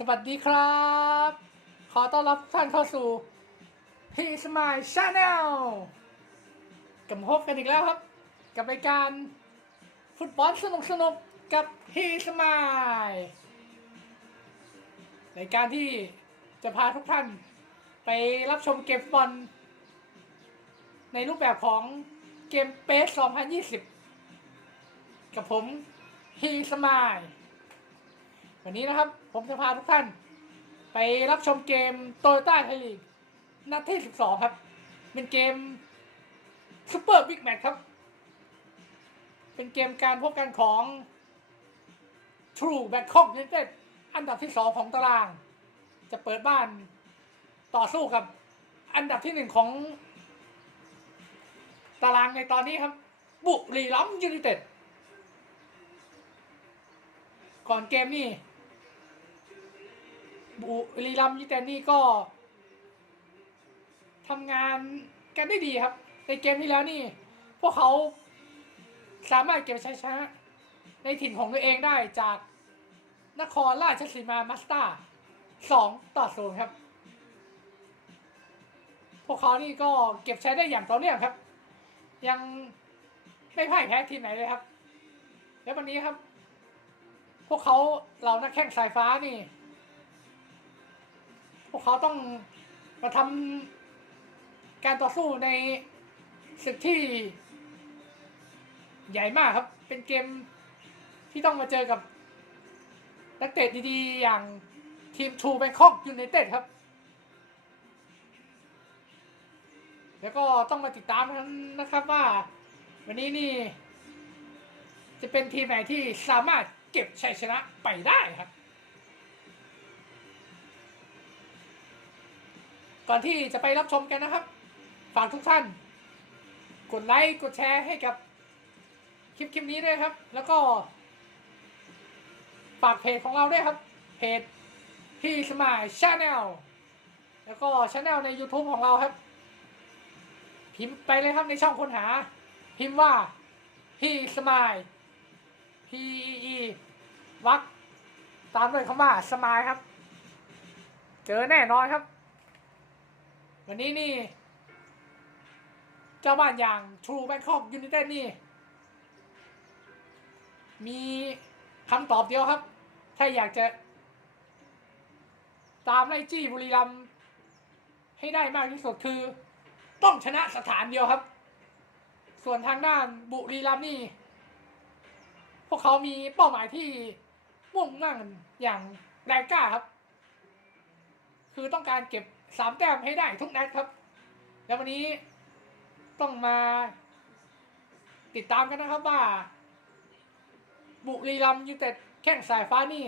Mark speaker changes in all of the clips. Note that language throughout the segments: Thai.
Speaker 1: สวัสดีครับ ขอต้อนรับทุกท่านเข้าสู่พี่สมายชาแนลกับพบกันอีกแล้วครับ กับรายการฟุตบอลสนุกสนุกๆกับพี่สมายรายการที่จะพาทุกท่านไปรับชมเกมฟุตบอลในรูปแบบของเกมเปส2020 กับผมพี่สมาย วันนี้นะครับ ผมจะพาทุกท่าน ไปรับชมเกมโตโยต้าไทยลีกนัดที่ 12 ครับ เป็นเกมซูเปอร์บิ๊กแมตช์ครับ เป็นเกมการพบกันของ True Bangkok United อันดับที่ 2 ของตาราง จะเปิดบ้านต่อสู้กับ อันดับที่ 1 ของตารางในตอนนี้ครับ บุรีรัมย์ยูไนเต็ดก่อนเกมนี่ บุรีรัมยูเต็ดนี่ก็ทำงานกันได้ดีครับ ในเกมที่แล้วนี่ พวกเขาสามารถเก็บชัยชนะในถิ่นของตัวเองได้จากนครราชสีมามาสเตอร์สองต่อศูนย์ครับ พวกเขานี่ก็เก็บใช้ได้อย่างต่อเนื่องครับ ยังไม่พ่ายแพ้ทีมไหนเลยครับ และวันนี้ครับ พวกเขาเรานักแข่งสายฟ้านี่ วกเขาต้องมาทำการต่อสู้ในศึกที่ใหญ่มากครับ เป็นเกมที่ต้องมาเจอกับนักเตะดีๆ อย่างทีมทูแบงคอกยูไนเต็ดครับ แล้วก็ต้องมาติดตามกันนะครับว่า วันนี้นี่ จะเป็นทีมไหนที่สามารถเก็บชัยชนะไปได้ครับ ก่อนที่จะไปรับชมกันนะครับ ฝากทุกท่าน กดไลค์กดแชร์ให้กับคลิปคลิปนี้ด้วยครับ แล้วก็ฝากเพจของเราด้วยครับเพจพี่สมายชาแนลแล้วก็ชาแนลใน YouTube ของเราครับ พิมพ์ไปเลยครับในช่องค้นหา พิมพ์ว่าพี่สมาย P E E วักตามด้วยคำว่าสมายครับ เจอแน่นอนครับ วันนี้นี่ เจ้าบ้านอย่าง True Bangkok United นี่ มีคำตอบเดียวครับ ถ้าอยากจะ ตามไล่จี้บุรีรัมให้ได้มากที่สุดคือ ต้องชนะสถานเดียวครับ ส่วนทางด้านบุรีรัมนี่ พวกเขามีเป้าหมายที่มุ่งมั่นอย่างแรงกล้าครับ คือต้องการเก็บ สามแต้มให้ได้ทุกนัดครับ แล้ววันนี้ต้องมาติดตามกันนะครับว่า บุรีรัมย์ยูไนเต็ดแข้งสายฟ้านี่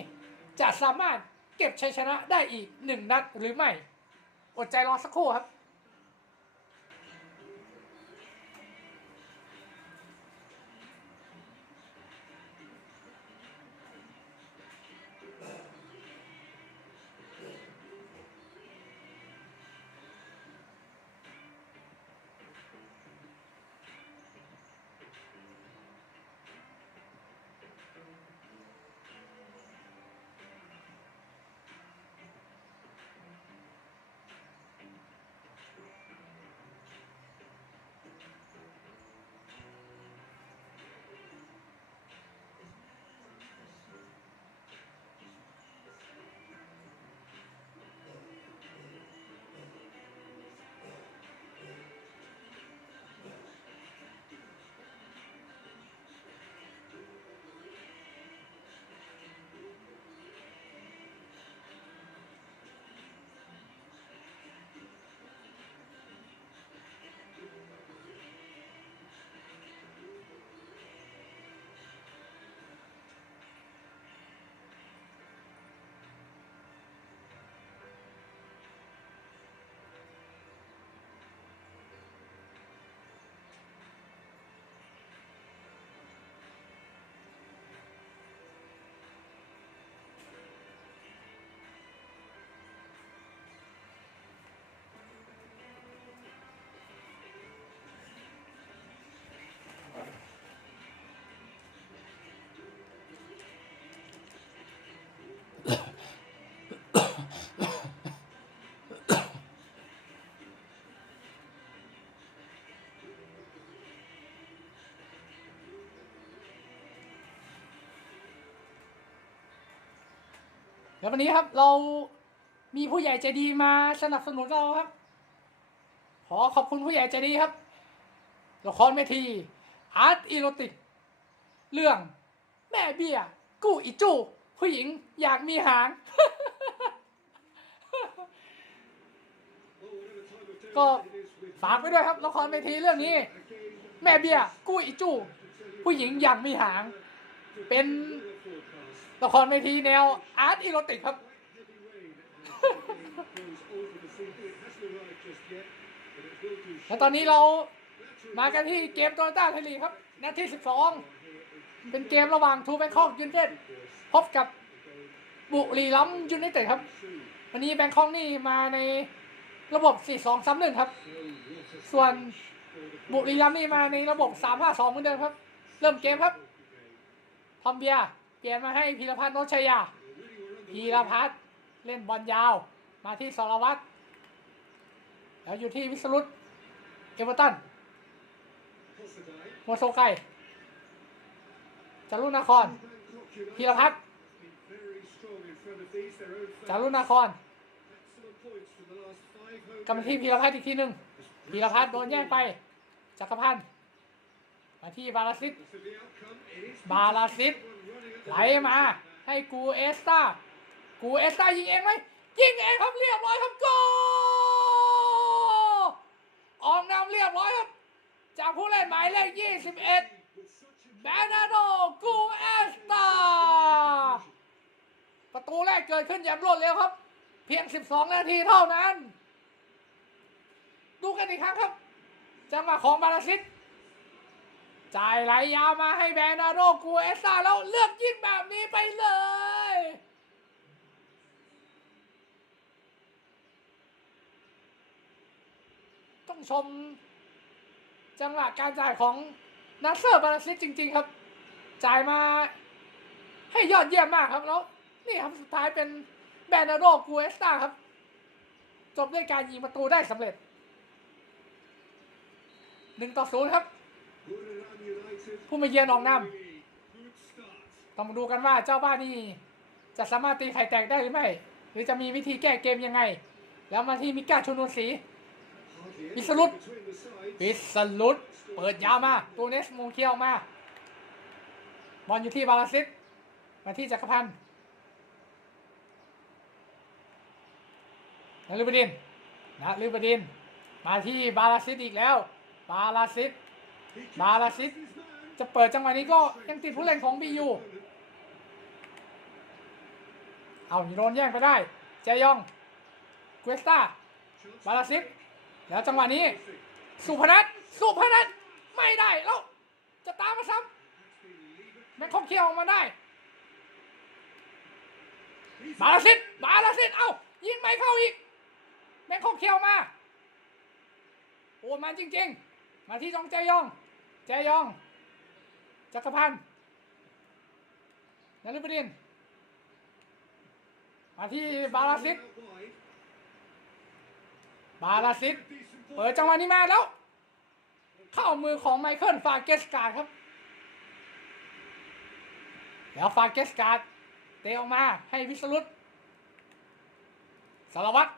Speaker 1: จะสามารถเก็บชัยชนะได้อีกหนึ่งนัดหรือไม่ อดใจรอสักครู่ครับ แล้ววันนี้ครับเรามีผู้ใหญ่ใจดีมาสนับสนุนเราครับ ขอขอบคุณผู้ใหญ่ใจดีครับละครเวทีอาร์ตอีโรติก เรื่องแม่เบี้ย กู้อีจู้ผู้หญิงอยากมีหาง ก็ฝากไว้ด้วยครับละครเวทีเรื่องนี้ แม่เบี้ย กู้อีจู้ผู้หญิงอยากมีหาง เป็น ละครเวทีแนวอาร์ตอีโรติกครับ และตอนนี้เรามากันที่เกมโตโยต้าไทยลีกครับ นาที 12 เป็นเกมระหว่างทูแบงคอกยูไนเต็ดพบกับบุรีรัมย์ยูไนเต็ดครับ วันนี้แบงคอกนี่มาในระบบ 4-2-3-1 ครับ ส่วนบุรีรัมย์นี่มาในระบบ 3-5-2 เหมือนเดิมครับ เริ่มเกมครับ ทอมเบีย เปลี่ยนมาให้พีรพัฒน์โนชชัยาพีรพัฒน์เล่นบอลยาว มาที่สรวัตรแล้วอยู่ที่วิสรุตเอเวอร์ตันมัวโซไกจารุนครพีรพัฒน์จารุนครกำลับมาที่พีรพัฒน์อีกทีหนึ่งพีรพัฒน์โดนแย่งไปจักรพันธ์ มาที่บาลาซิตบาลาซิตไหลมา ให้กูเอสตากูเอสตายิงเองไหมยิงเองครับเรียบร้อยครับโกออกนำเรียบร้อยครับจากผู้เล่นหมายเลข21แบนาโดกูเอสตาประตูแรกเกิดขึ้นอย่างรวดเร็วครับ เพียง 12 นาทีเท่านั้น ดูกันอีกครั้งครับ จังหวะของบาลาซิต จ่ายไหลยาวมาให้แบรนาโดกูเอสซาแล้วเลือกยิงแบบนี้ไปเลย ต้องชม จังหวะการจ่ายของนัสเซอร์บาลาซิสจริง ๆ ครับ จ่ายมาให้ยอดเยี่ยมมากครับแล้ว นี่ครับสุดท้ายเป็นแบรนาโดกูเอสตาครับ จบด้วยการยิงประตูได้สำเร็จหนึ่งต่อศูนย์ครับ ผู้มาเยือนออกนำต้องมาดูกันว่าเจ้าบ้านนี่จะสามารถตีไข่แตกได้หรือไม่ หรือจะมีวิธีแก้เกมยังไง แล้วมาที่มิก้าชุนนศรีวิสรุตวิสลุตเปิดยาวมาตูเนสมงเคียวมาบอลอยู่ที่บาลาซิสมาที่จักรพันธ์นลิบดินนะลิบดิน มาที่บาลาซิสอีกแล้ว บาลาซิส บาลาซิสจะเปิดจังหวะนี้ก็ยังติดผู้เล่นของบียูเอาโดนแย่งไปได้ เจยองเกวสตาบาลาซิสแล้วจังหวะนี้ สุพนัทสุพนัทไม่ได้แล้วจะตามมาซ้ำแม่งคงเคียวออกมาได้บาลาซิสบาลาซิสเอ้ายิงไม่เข้าอีกแม่งคงเคียวมาโอ้มันจริง ๆ มาที่จองเจยองเจยอง จักรพันธ์นฤบดิน มาที่บาลาซิสบาลาซิสเปิดจังหวะนี้มาแล้ว เข้ามือของไมเคิลฟาเกสการ์ดครับแล้วฟาเกสการ์ดเตะออกมาให้วิสรุตสารวัตร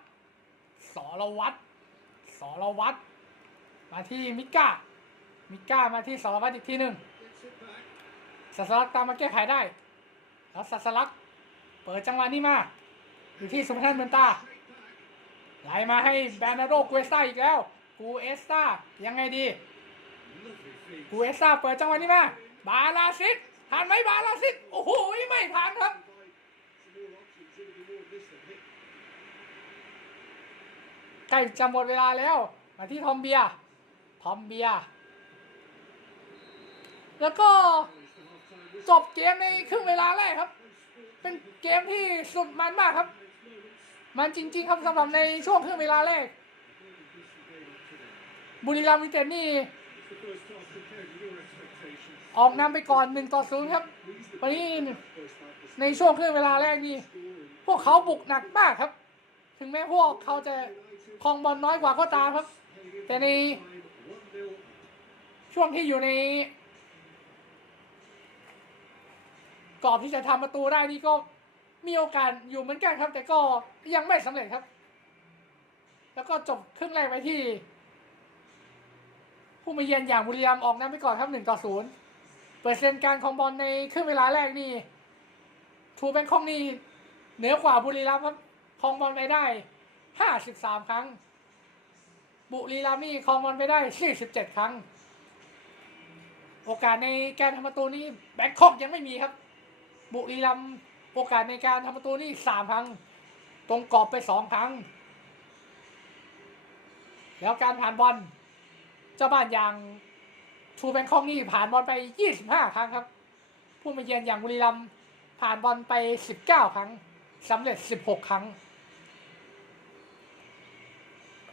Speaker 1: สารวัตรสารวัตร มาที่มิก้า มิก้ามาที่สารวัตรอีกทีหนึ่งสัสลักตามมาแก้ไขได้ แล้วสัสลักเปิดจังหวะนี้มา อยู่ที่สุพนันเมือนตา ไหลมาให้แบรนาโดกูเอสตาอีกแล้ว กูเอสตายังไงดี กูเอสตาเปิดจังหวะนี้มา บาลาซิสผ่านไหมบาลาซิสโอ้โห ไม่ผ่านครับใกล้จะหมดเวลาแล้ว มาที่ทอมเบีย ร์ทอมเบียร์แล้วก็จบเกมในครึ่งเวลาแรกครับ เป็นเกมที่สุดมันมากครับ มันจริง ๆ ครับสำหรับในช่วงครึ่งเวลาแรก บุรีรัมย์ยูไนเต็ดนี่ออกนำไปก่อนหนึ่งต่อศูนย์ครับ วันนี้ในช่วงครึ่งเวลาแรกนี่พวกเขาบุกหนักมากครับ ถึงแม้พวกเขาจะครองบอลน้อยกว่าก็ตามครับ แต่ใน ช่วงที่อยู่ในกรอบที่จะทำประตูได้นี่ก็มีโอกาสอยู่เหมือนกันครับ แต่ก็ยังไม่สำเร็จครับ แล้วก็จบครึ่งแรกไปที่ ผู้มาเยือนอย่างบุรีรัมย์ออกนำไปก่อนครับหนึ่งต่อศูนย์เปอร์เซ็นต์การของบอลในครึ่งเวลาแรกนี่ทูแบงคอกนี่เหนือกว่าบุรีรัมย์ครับคองบอลไปได้ห้าสิบสามครั้ง บุรีรัมย์นี่คองบอลไปได้สี่สิบเจ็ดครั้ง โอกาสในการทำประตูนี่แบงคอกยังไม่มีครับ บุรีรัมย์โอกาสในการทำประตูนี่สามครั้ง ตรงกรอบไปสองครั้ง แล้วการผ่านบอลเจ้าบ้านอย่างทูแบงคอกนี่ผ่านบอลไป25ครั้งครับ ผู้มาเยือนอย่างบุรีรัมย์ผ่านบอลไป19ครั้งสำเร็จ16ครั้ง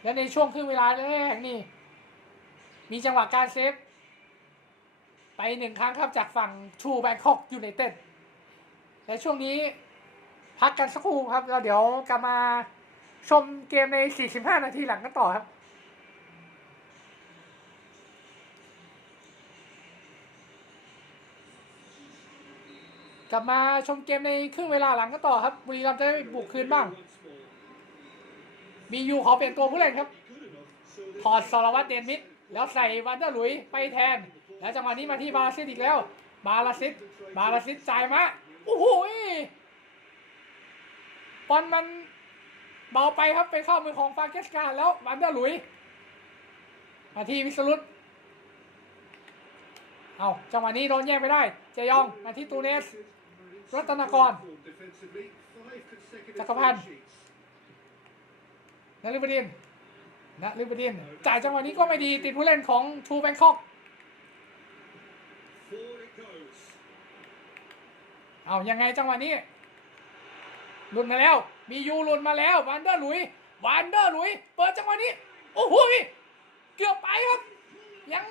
Speaker 1: และในช่วงครึ่งเวลาแรกนี่ มีจังหวะการเซฟ ไปหนึ่งครั้งครับจากฝั่งทูแบงคอกยูไนเต็ดและช่วงนี้พักกันสักครู่ครับแล้วเดี๋ยวกลับมาชมเกมใน 45 นาทีหลังกันต่อครับกลับมาชมเกมในครึ่งเวลาหลังกันต่อครับบุรีรัมย์จะได้บุกคืนบ้าง มียูขอเปลี่ยนตัวผู้เล่นครับ ถอดสารวัตรเดนมิดแล้วใส่วันเดอร์หลุยไปแทน แล้วจังหวะนี้มาที่บาลาซิสอีกแล้ว บาลาซิสบาลาซิสจ่ายมาโอ้โหบอลมันเบาไปครับไปเข้ามือของฟาเกสการแล้ววันเดอร์ลุยมาที่วิสรุตเอาจังหวะนี้โดนแย่งไปได้ เจยองมาที่ตูเนส รัตนากรจักรพันธ์นฤบดินนฤบดินจ่ายจังหวะนี้ก็ไม่ดีติดผู้เล่นของทูแบงคอก เอายังไงจังหวะนี้หลุดมาแล้ว มียูหลุดมาแล้ววันเดอร์หลุยวันเดอร์หลุย เปิดจังหวะนี้ โอ้โหเกือบไปครับ ยัง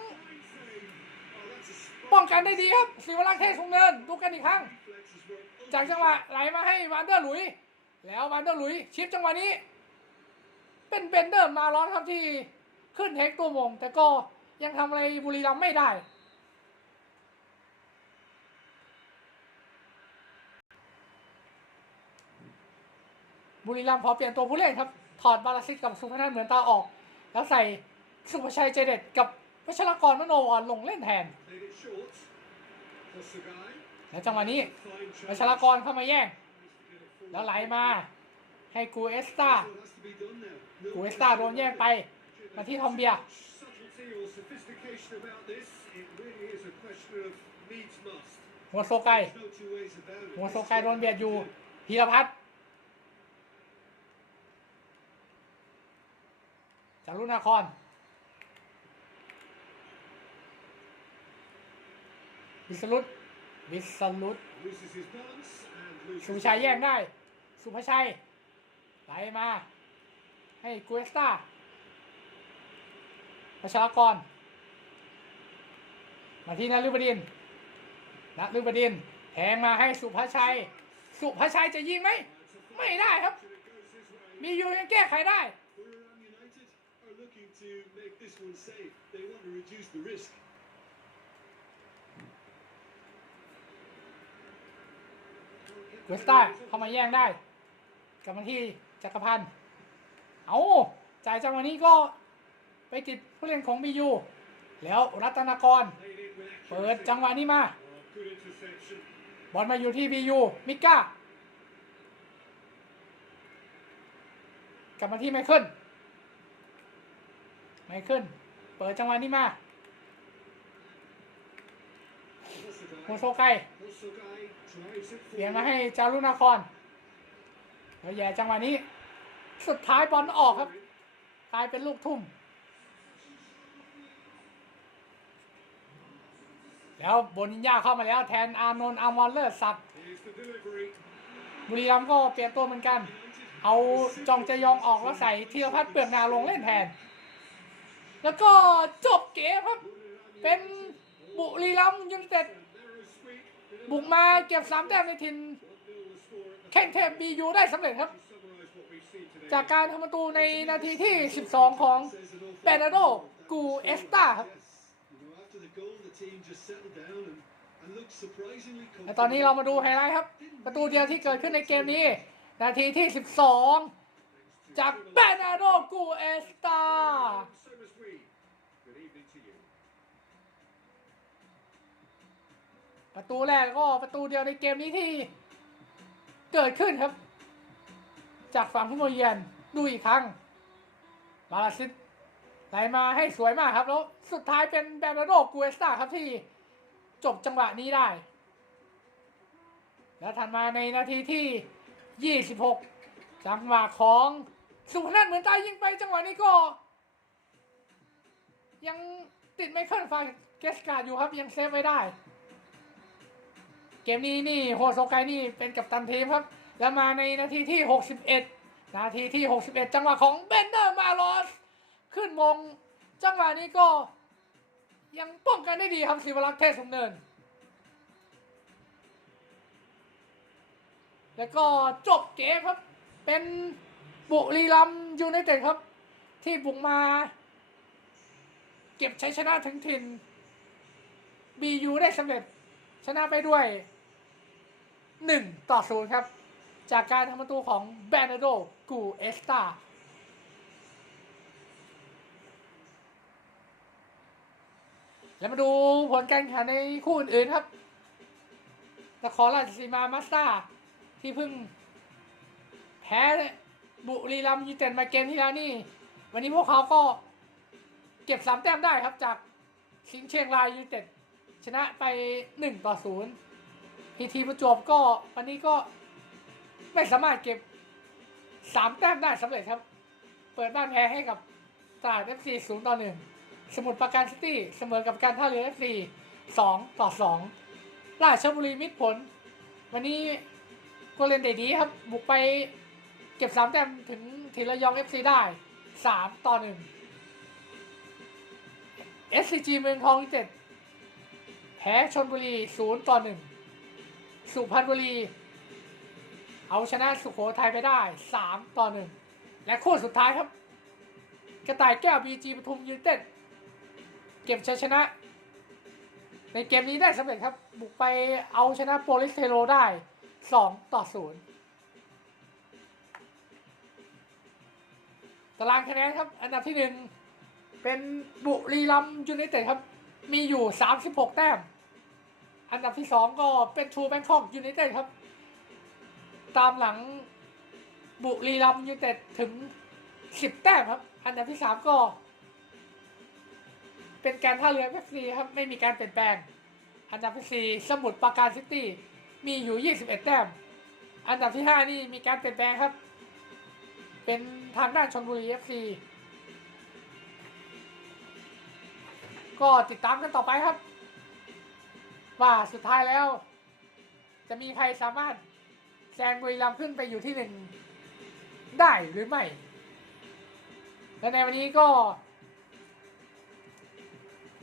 Speaker 1: ป้องกันได้ดีครับศิวรักษ์เทศคงเนินดูกันอีกครั้ง จากจังหวะไหลมาให้วันเดอร์หลุย แล้ววันเดอร์หลุยชิปจังหวะนี้ เป็นเบนเดอร์มาร้อนครับที่ขึ้นเทคตัวมง แต่ก็ยังทำอะไรบุรีรัมย์ไม่ได้ บุรีรัมย์ขอเปลี่ยนตัวผู้เล่นครับ ถอดบาลาซิสกับสุพนันเหมือนตาออก แล้วใส่สุภชัยเจเด็ดกับวชรกรมโนวรลงเล่นแทน แล้วจังหวะนี้วชรกรเข้ามาแย่ง แล้วไหลมา ให้กูเอสตากูเอสตาโดนแย่งไป มาที่ทอมเบีย หัวโซไกหัวโซไกโดนเบียดอยู่พีรพัฒน์ จากรุ่นนครวิสรุตวิสรุตสุภชัยแย่งได้ สุภชัยไหลมา ให้กูเอสตาประชากร มาที่นฤบดินนฤบดินแทงมาให้สุภชัย สุภชัยจะยิงไหม ไม่ได้ครับ มีอยู่ยังแก้ไขได้ เวสต้าเข้ามาแย่งได้กลับมาที่จักรพันธ์เอาจ่ายจังหวะนี้ก็ไปติดผู้เล่นของบียูแล้วรัตนากร เปิดจังหวะนี้มา บอลมาอยู่ที่บียูมิก้ากลับมาที่ไมเคิล ไมเคิลเปิดจังหวะนี้มาโมโซไกเปลี่ยนมาให้จารุนาครแล้วแย่จังหวะนี้ สุดท้ายบอลออกครับ กลายเป็นลูกทุ่ม แล้วโบนินยาเข้ามาแล้วแทนอานนท์อามอนเลอร์สักดิ์บุรีรัมก็เปลี่ยนตัวเหมือนกัน เอาจองเจยองออกแล้วใส่ธีรพัฒน์เปลือกนาลงเล่นแทน แล้วก็จบเกมครับ เป็นบุรีรัมย์ยูไนเต็ดบุกมาเก็บสามแต้มในถิ่นแข่งเทพบียูได้สำเร็จครับ จากการทำประตูในนาทีที่ 12 ของเปนาโดกูเอสตาครับและตอนนี้เรามาดูไฮไลท์ครับ ประตูเดียวที่เกิดขึ้นในเกมนี้ นาทีที่ 12 จากเบนาโดกูเอสตา ประตูแรกก็ประตูเดียวในเกมนี้ที่เกิดขึ้นครับ จากฝั่งผู้มเยนดูอีกครั้งบาลาซิสไหลมาให้สวยมากครับ แล้วสุดท้ายเป็นแบรนโดกูเอสตาครับที่จบจังหวะนี้ได้ แล้วถัดมาในนาทีที่ 26 จังหวะของสุพนัทเหมือนตายยิงไปจังหวะนี้ก็ ยังติดไมเคิลฟาเกสการ์ดอยู่ครับยังเซฟไว้ได้ เกมนี้นี่โฮโซไกนี่เป็นกัปตันทีมครับ แล้วมาในนาทีที่ 61 นาทีที่ 61 จังหวะของเบนเดอร์มาลอสขึ้นมงจังหวะนี้ก็ยังป้องกันได้ดีครับศิวรักษ์เทศสมเนิน แล้วก็จบเกมครับ เป็นบุรีรัมยูไนเต็ดครับ ที่บุกมา เก็บใชัยชนะถึงถิ่น BU ได้สำเร็จชนะไปด้วย 1 ต่อ 0 ครับ จากการทำประตูของแบรนโดกูเอสตาแล้วมาดูผลการแข่งขันในคู่อื่นๆครับนครราชสีมามาสตาที่เพิ่งแพ้บุรีรัมย์ยูเต็ดมาเกมที่แล้วนี่ วันนี้พวกเขาก็เก็บสามแต้มได้ครับจากสิงห์เชียงรายยูเต็ดชนะไป 1 ต่อ 0 พีทีประจวบก็วันนี้ก็ไม่สามารถเก็บสามแต้มได้สำเร็จครับ เปิดบ้านแพ้ให้กับตราดเอฟซีศูนย์ต่อหนึ่งสมุทรปราการซิตี้เสมอกับการท่าเรือเอฟซีสองต่อสองราชบุรีมิตรผล วันนี้ก็เล่นได้ดีครับ บุกไปเก็บสามแต้มถึงทีระยองเอฟซีได้สามต่อหนึ่งเอสซีจีเมืองทองเจ็ดแพ้ชนบุรีศูนย์ต่อหนึ่ง สุพรรณบุรี เอาชนะสุโขทัยไปได้สามต่อหนึ่งและคู่สุดท้ายครับ กระต่ายแก้วบีจีปทุมยูไนเต็ดเก็บชัยชนะ ในเกมนี้ได้สำเร็จครับ บุกไปเอาชนะโปลิสเทโรได้ 2 ต่อ 0ตารางคะแนนครับ อันดับที่ 1 เป็นบุรีรัมย์ยูไนเต็ดครับ มีอยู่ 36 แต้ม อันดับที่ 2 ก็เป็นทูแบงคอกยูไนเต็ดครับ ตามหลังบุรีรัมย์ยูไนเต็ดถึง 10 แต้มครับ อันดับที่ 3 ก็ เป็นการท่าเรือเอฟซีครับ ไม่มีการเปลี่ยนแปลง อันดับที่ 4 สมุทรปราการซิตี้มีอยู่ 21 แต้ม อันดับที่ 5 นี่มีการเปลี่ยนแปลงครับ เป็นทางด้านชนบุรีเอฟซีก็ติดตามกันต่อไปครับ ว่าสุดท้ายแล้ว จะมีใครสามารถแซงบุรีรัมย์ขึ้นไปอยู่ที่หนึ่งได้หรือไม่ และในวันนี้ก็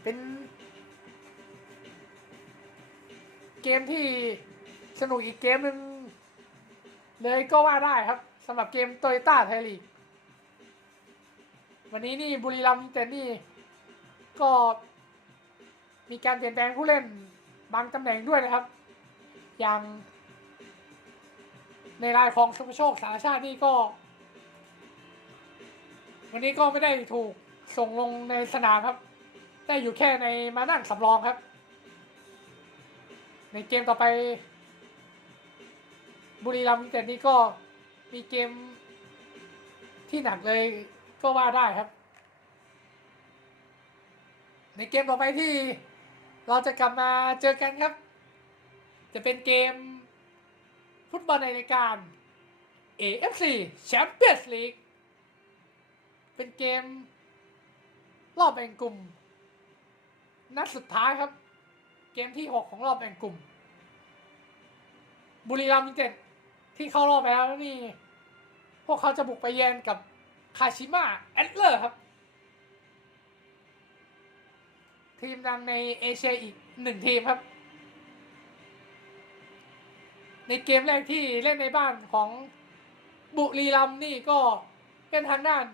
Speaker 1: เป็น เกมที่สนุกอีกเกมหนึ่งเลยก็ว่าได้ครับสำหรับเกมโตโยต้าไทยลีกวันนี้นี่บุรีรัมย์แต่นี่ก็มีการเปลี่ยนแปลงผู้เล่นางตำแหน่งด้วยนะครับ อย่าง ในรายของสุภโชคสารชาตินี่ก็ วันนี้ก็ไม่ได้ถูกส่งลงในสนามครับ ได้อยู่แค่ในมานั่งสำรองครับ ในเกมต่อไป บุรีรัมย์ยูเต็ดนี้ก็มีเกมที่หนักเลยก็ว่าได้ครับ ในเกมต่อไปที่ เราจะกลับมาเจอกันครับ จะเป็นเกม ฟุตบอลในรายการ AFC Champions League เป็นเกม รอบแบ่งกลุ่ม นัดสุดท้ายครับ เกมที่ 6 ของรอบแบ่งกลุ่ม บุรีรัมย์ยูเต็ดที่เข้ารอบไปแล้วนี่ พวกเขาจะบุกไปเยือนกับคาชิมะแอตเลอร์ครับ ทีมดังในเอเชียอีกหนึ่งทีมครับ ในเกมแรกที่เล่นในบ้านของบุรีรัมนี่ก็เป็นทางด้าน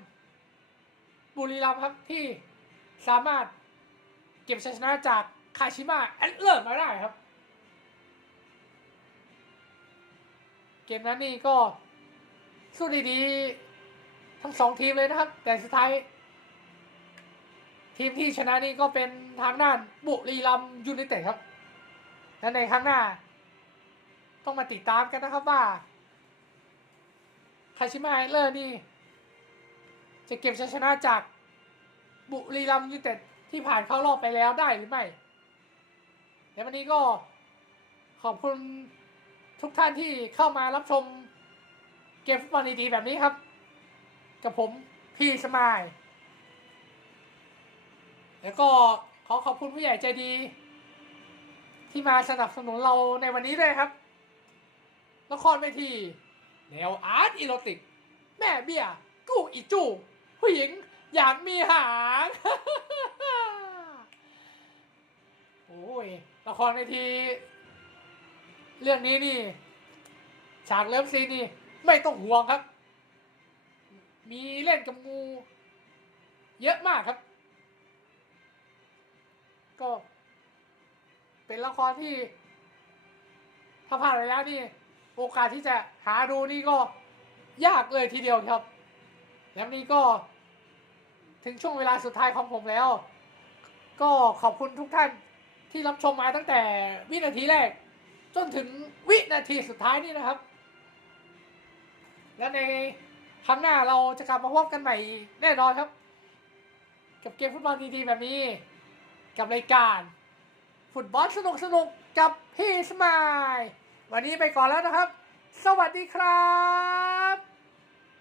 Speaker 1: บุรีรัมครับที่สามารถเก็บชัยชนะจากคาชิมาแอดเลอร์มาได้ครับ เกมนั้นนี่ก็สู้ดีๆ ทั้งสองทีมเลยนะครับ แต่สุดท้าย ทีมที่ชนะนี่ก็เป็นทางด้านบุรีรัมยูไนเต็ดครับ และในครั้งหน้า ต้องมาติดตามกันนะครับว่าคาชิมาไอเลอร์นี่ จะเก็บชัยชนะจากบุรีรัมย์ยูไนเต็ดที่ผ่านเข้ารอบไปแล้วได้หรือไม่และวันนี้ก็ขอบคุณทุกท่านที่เข้ามารับชมเกมฟุตบอลดีๆแบบนี้ครับ กับผมพี่สมาย แล้วก็ขอขอบคุณผู้ใหญ่ใจดี ที่มาสนับสนุนเราในวันนี้ด้วยครับละครเวที แนวอาร์ตอีโรติก แม่เบี้ยกู้อีจูผู้หญิงอยากมีหางโอ้ยละครเวที เรื่องนี้นี่ ฉากเลิฟซีนนี่ ไม่ต้องห่วงครับ มีเล่นกับงู เยอะมากครับ ก็เป็นละครที่ถ้าผ่านไปแล้วนี่โอกาสที่จะหาดูนี่ก็ยากเลยทีเดียวครับ แล้วนี้ก็ถึงช่วงเวลาสุดท้ายของผมแล้ว ก็ขอบคุณทุกท่านที่รับชมมาตั้งแต่วินาทีแรก จนถึงวินาทีสุดท้ายนี่นะครับ และในครั้งหน้าเราจะกลับมาพบกันใหม่แน่นอนครับ กับเกมฟุตบอลดีๆแบบนี้ กับรายการ ฟุตบอลสนุกสนุกกับพี่สมาย วันนี้ไปก่อนแล้วนะครับ สวัสดีครับ